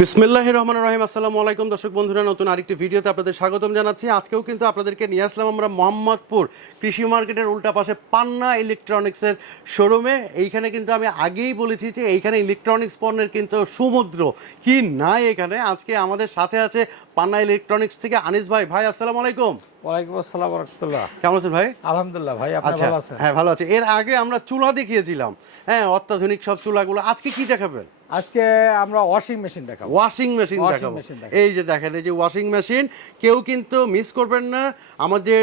বিসমিল্লাহির রহমানির রহিম। আসসালামু আলাইকুম দর্শক বন্ধুরা, নতুন আরেকটি ভিডিওতে আপনাদের স্বাগতম জানাচ্ছি। আজকেও কিন্তু আপনাদেরকে নিয়ে আসলাম আমরা মোহাম্মদপুর কৃষি মার্কেটের উল্টা পাশে পান্না ইলেকট্রনিক্সের শোরুমে। এইখানে কিন্তু আমি আগেই বলেছি যে এইখানে ইলেকট্রনিক্স পণ্যের কিন্তু সমুদ্র, কি নাই এখানে। আজকে আমাদের সাথে আছে পান্না ইলেকট্রনিক্স থেকে আনিস ভাই। ভাই আসসালামু আলাইকুম। ওয়ালাইকুম আসসালাম ওয়া রাহমাতুল্লাহ। কেমন আছেন ভাই? আলহামদুলিল্লাহ ভাই, আপনি ভালো আছেন? হ্যাঁ ভালো আছি। এর আগে আমরা চুলা দেখিয়েছিলাম, হ্যাঁ অত্যাধুনিক সব চুলাগুলো। আজকে কি দেখাবেন? আজকে আমরা ওয়াশিং মেশিন দেখাবো। ওয়াশিং মেশিন দেখাবো। এই যে দেখেন, এই যে ওয়াশিং মেশিন, কেউ কিন্তু মিস করবেন না। আমাদের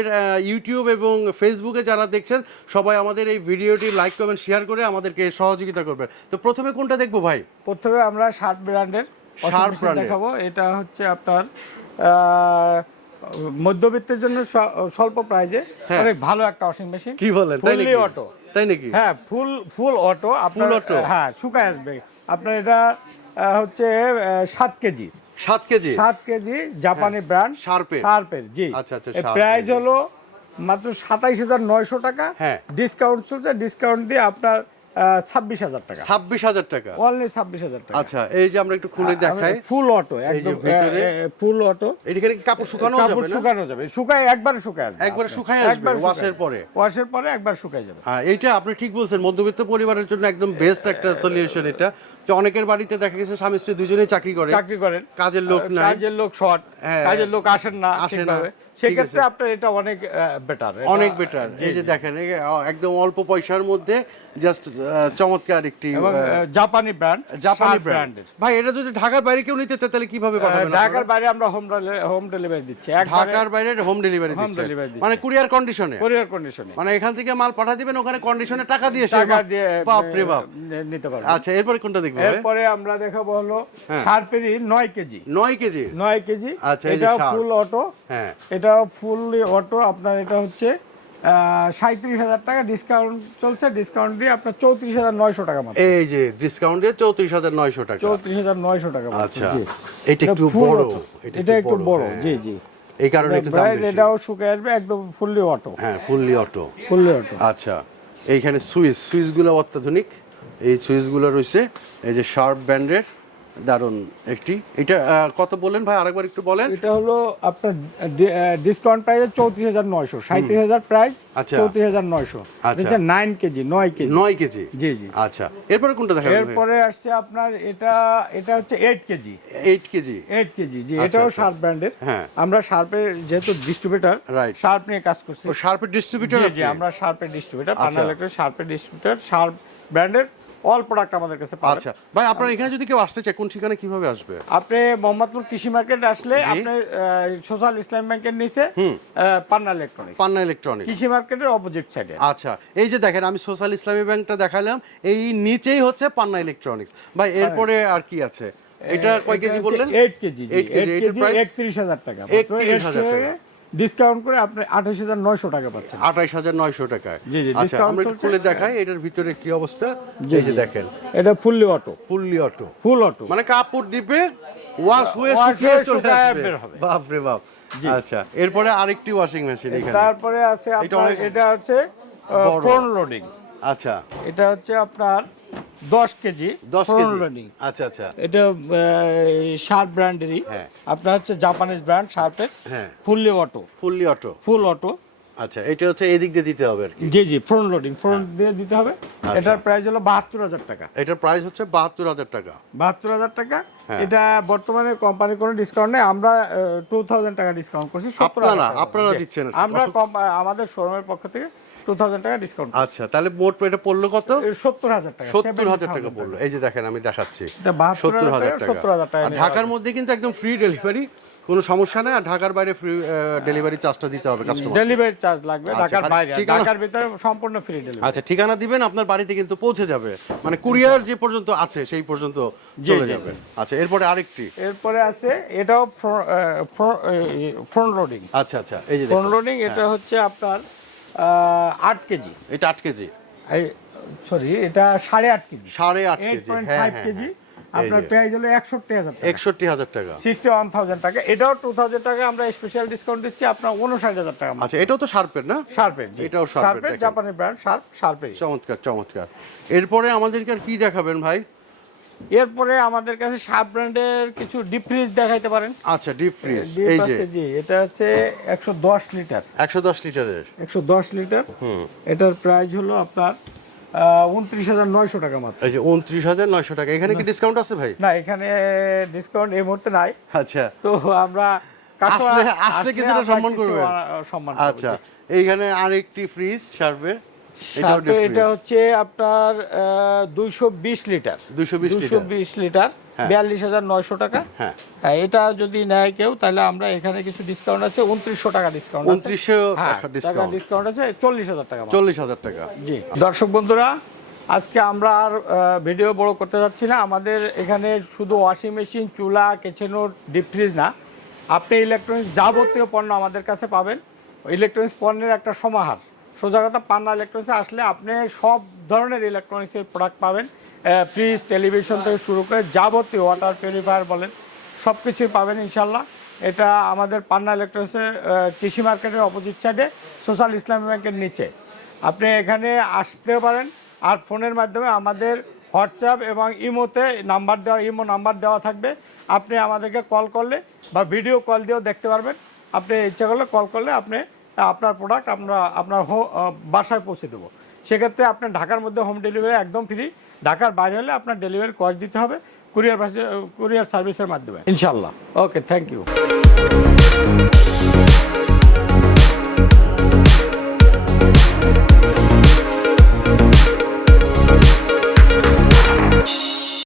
ইউটিউব এবং ফেসবুকে যারা দেখছেন সবাই আমাদের এই ভিডিওটি লাইক কমেন্ট শেয়ার করে আমাদেরকে সহযোগিতা করবেন। তো প্রথমে কোনটা দেখবো ভাই? প্রথমে আমরা শার্প ব্র্যান্ডের শার্প ব্র্যান্ড দেখাবো। এটা হচ্ছে আপনার মধ্যবিত্তের জন্য স্বল্প প্রাইজে অনেক ভালো একটা ওয়াশিং মেশিন। কি বলেন? Fully auto. তাই নাকি? হ্যাঁ, ফুল অটো। ফুল অটো, হ্যাঁ, শুকায় আসবে। আপনার এটা হচ্ছে 7 কেজি। 7 কেজি 7 কেজি জাপানি ব্র্যান্ড শার্পের। জি, আচ্ছা আচ্ছা। প্রাইস হলো মাত্র 27,900 টাকা। হ্যাঁ, ডিসকাউন্ট চলছে, ডিসকাউন্ট দিয়ে আপনার 26,000 টাকা। 26,000 টাকা, অনলি 26,000 টাকা। আচ্ছা, এই যে আমরা একটু খুলে দেখাই। ফুল অটো, একদম ফুল অটো। এখানে কাপড় শুকানো যাবে না? শুকানো যাবে, শুকায় একবারে শুকায় আসবে। একবারে শুকায় আসবে ওয়াশের পরে একবার শুকায় যাবে। হ্যাঁ, এইটা আপনি ঠিক বলছেন। মধ্যবিত্ত পরিবারের জন্য একদম বেস্ট একটা সলিউশন এটা। যে অনেকের বাড়িতে দেখা গেছে স্বামী স্ত্রী দুজনেই চাকরি করেন, কাজের লোক নাই, কাজের লোক শর্ট, কাজের লোক আসেন না ঠিকভাবে। সেক্ষেত্রে আপনার এটা অনেক বেটার। এই যে দেখেন, একদম অল্প পয়সার মধ্যে জাস্ট চমৎকার একটি জাপানি ব্র্যান্ড। ভাই, এটা যদি ঢাকার বাইরে কেউ নিতে চায় তাহলে কিভাবে পাঠাবেন? ঢাকার বাইরে আমরা হোম ডেলিভারি দিচ্ছি। ঢাকার বাইরে হোম ডেলিভারি দিচ্ছি, মানে কুরিয়ার কন্ডিশনে। মানে এখান থেকে মাল পাঠা দিবেন, ওখানে কন্ডিশনে টাকা দিয়ে বাপ রে বাপ নিতে পারবেন। আচ্ছা, এরপর কোনটা দেখবো? এরপরে আমরা দেখাবো হলো শার্পেরই 9 কেজি। 9 কেজি। আচ্ছা, এটা ফুল অটো। হ্যাঁ, এটা ফুললি অটো। আপনার এটা হচ্ছে 37,000 টাকা। ডিসকাউন্ট চলছে, ডিসকাউন্ট দিয়ে আপনার 34,900 টাকা মাত্র। এই যে ডিসকাউন্ট দিয়ে 34,900 টাকা। 34,900 টাকা মাত্র। আচ্ছা, এটা একটু বড়। এটা একটু বড়। জি জি, এই কারণে একটু দাম বেশি। এটাও শুকায় আসবে, একদম ফুললি অটো। হ্যাঁ, ফুললি অটো। আচ্ছা, এইখানে সুইচগুলো অত্যাধুনিক। এই সুইচগুলো রয়েছে এই যে শার্প ব্র্যান্ডের, দারুণ একটি। এটা কত বলেন ভাই, আরেকবার একটু বলেন। এটা হলো আপনার ডিসকাউন্ট প্রাইস 34,900। 37,000 প্রাইস, 34,900। আচ্ছা, 9 কেজি। 9 কেজি। জি জি। আচ্ছা, এরপরে কোনটা দেখাবেন? এরপরে আসছে আপনার এটা হচ্ছে 8 কেজি। 8 কেজি। 8 কেজি। জি, এটাও শার্প ব্র্যান্ডের। হ্যাঁ, আমরা শার্পের যেহেতু ডিস্ট্রিবিউটর, শার্প নিয়ে কাজ করছি। ও শার্পের ডিস্ট্রিবিউটর? জি, আমরা শার্পের ডিস্ট্রিবিউটর, পান্না ইলেকট্রনিক্স শার্পের ডিস্ট্রিবিউটর। শার্প ব্র্যান্ডের অল প্রোডাক্ট আমাদের কাছে পাবেন। আচ্ছা ভাই, আপনার এখানে যদি কেউ আসতে চায় কোন ঠিকানা কিভাবে আসবে? আপনি মোহাম্মদপুর কৃষি মার্কেট আসলে আপনি সোশ্যাল ইসলাম ব্যাংকের নিচে পান্না ইলেকট্রনিক্স কৃষি মার্কেটের অপোজিট সাইডে। আচ্ছা, এই যে দেখেন, আমি সোশ্যাল ইসলামী ব্যাংকটা দেখালাম, এই নিচেই হচ্ছে পান্না ইলেকট্রনিক্স। ভাই, এরপরে আর কি আছে? এটা কয় কেজি বললেন? 8 কেজি। 8 কেজি 31,000 টাকা। 31,000 টাকা ডিসকাউন্ট করে আপনি 28,900 টাকা পাচ্ছেন। 28,900 টাকায়। জি জি, আচ্ছা, আমরা একটু খুলে দেখাই এটার ভিতরে কি অবস্থা। এই যে দেখেন, এটা ফুললি অটো। ফুল অটো মানে কাপড় দিবে, ওয়াশ হয়ে চলে আসবে। বাপ রে বাপ। আচ্ছা, এরপরে আরেকটি ওয়াশিং মেশিন এখানে। তারপরে আছে আপনার এটা হচ্ছে ফ্রন্ট লোডিং। আচ্ছা, এটা হচ্ছে আপনার 10 কেজি ফ্রন্ট লোডিং। আচ্ছা আচ্ছা, এটা শার্প ব্র্যান্ডেরই। আপনার হচ্ছে জাপানিজ ব্র্যান্ড শার্পের। হ্যাঁ, ফুল অটো। আচ্ছা, এটা হচ্ছে এদিক দিয়ে দিতে হবে আর কি? জি জি, ফ্রন্ট লোডিং, ফ্রন্ট দিয়ে দিতে হবে। এটার প্রাইস হলো 72,000 টাকা। এটার প্রাইস হচ্ছে 72,000 টাকা। 72,000 টাকা। এটা বর্তমানে কোম্পানির কোনো ডিসকাউন্ট নেই, আমরা 2,000 টাকা ডিসকাউন্ট করছি। আপনারা দিচ্ছেন? আমরা আমাদের শোরুমের পক্ষ থেকে 2,000 টাকা ডিসকাউন্ট। আচ্ছা, তাহলে মোট এটা পড়লো কত? 70,000 টাকা। 70,000 টাকা পড়লো। এই যে দেখেন, আমি দেখাচ্ছি, 70,000 টাকা। ঢাকার মধ্যে কিন্তু একদম ফ্রি ডেলিভারি, কোনো সমস্যা নেই। আর ঢাকার বাইরে ফ্রি ডেলিভারি চার্জটা দিতে হবে কাস্টমার। ডেলিভারি চার্জ লাগবে ঢাকার বাইরে, ঢাকার ভিতরে সম্পূর্ণ ফ্রি ডেলিভারি। আচ্ছা, ঠিকানা দিবেন, আপনার বাড়িতে কিন্তু পৌঁছে যাবে, মানে কুরিয়ার যে পর্যন্ত আছে সেই পর্যন্ত চলে যাবে। আচ্ছা, এরপরে আরেকটি। এরপরে আছে এটাও ফ্রন্ট লোডিং। আচ্ছা আচ্ছা, এই যে ফ্রন্ট লোডিং, এটা হচ্ছে আপনার 8 কেজি। এটা 8 কেজি, সরি, এটা 8.5 কেজি। 8.5 কেজি। 8.5 কেজি। আপনার প্রাইস হলো 61,000 টাকা। 61,000 টাকা, 61,000 টাকা। এটাও 2,000 টাকা আমরা স্পেশাল ডিসকাউন্ট দিচ্ছি, আপনার 59,000 টাকা। আচ্ছা, এটাও তো শার্পের না? শার্পের, এটাও শার্পের, জাপানি ব্র্যান্ড শার্পের। চমৎকার চমৎকার। এরপরে আমাদেরকে আর কি দেখাবেন ভাই? এরপরে আমাদের কাছে শার্প ব্র্যান্ডের কিছু ডিপ ফ্রিজ দেখাইতে পারেন। আচ্ছা, ডিপ ফ্রিজ এই যে জি, এটা হচ্ছে 110 লিটার। 110 লিটারের 110 লিটার। এটার প্রাইস হলো আপনার 29,900 টাকা মাত্র। এই যে 29,900 টাকা। এখানে কি ডিসকাউন্ট আছে ভাই? না, এখানে ডিসকাউন্ট এই মুহূর্তে নাই। আচ্ছা, তো আমরা আসলে কিছুটা সম্মান করবেন। আচ্ছা, এইখানে আরেকটি ফ্রিজ শার্পের, এটা হচ্ছে আপনার 220 লিটার। 220 লিটার 42,900 টাকা। হ্যাঁ, এটা যদি নেয় কেউ তাহলে আমরা এখানে কিছু ডিসকাউন্ট আছে, 2900 টাকা ডিসকাউন্ট আছে। 2900 টাকা ডিসকাউন্ট আছে, 40,000 টাকা। 40,000 টাকা। জি দর্শক বন্ধুরা, আজকে আমরা আর ভিডিও বড় করতে যাচ্ছি না। আমাদের এখানে শুধু ওয়াশিং মেশিন, চুলা, কিচেনের ডিপ ফ্রিজ না, আপনি ইলেকট্রনিক্স যাবতীয় পণ্য আমাদের কাছে পাবেন। ইলেকট্রনিক্স পণ্যের একটা সমাহার। সোজা কথা, পান্না ইলেকট্রনিক্সে আসলে আপনি সব ধরনের ইলেকট্রনিক্সের প্রোডাক্ট পাবেন। ফ্রিজ, টেলিভিশন থেকে শুরু করে যাবতীয় ওয়াটার পিউরিফায়ার বলেন, সব কিছুই পাবেন ইনশাল্লাহ। এটা আমাদের পান্না ইলেকট্রনিক্সে কৃষি মার্কেটের অপোজিট সাইডে সোশ্যাল ইসলামী ব্যাংকের নিচে। আপনি এখানে আসতে পারেন। আর ফোনের মাধ্যমে আমাদের হোয়াটসঅ্যাপ এবং ইমো নাম্বার দেওয়া থাকবে। আপনি আমাদেরকে কল করলে বা ভিডিও কল দিয়েও দেখতে পারবেন। আপনি ইচ্ছা করলে কল করলে আপনি আপনার প্রোডাক্ট আমরা আপনার বাসায় পৌঁছে দেবো। সেক্ষেত্রে আপনার ঢাকার মধ্যে হোম ডেলিভারি একদম ফ্রি। ঢাকার বাইরে হলে আপনার ডেলিভারি কস্ট দিতে হবে কুরিয়ার সার্ভিসের মাধ্যমে ইনশাল্লাহ। ওকে, থ্যাংক ইউ।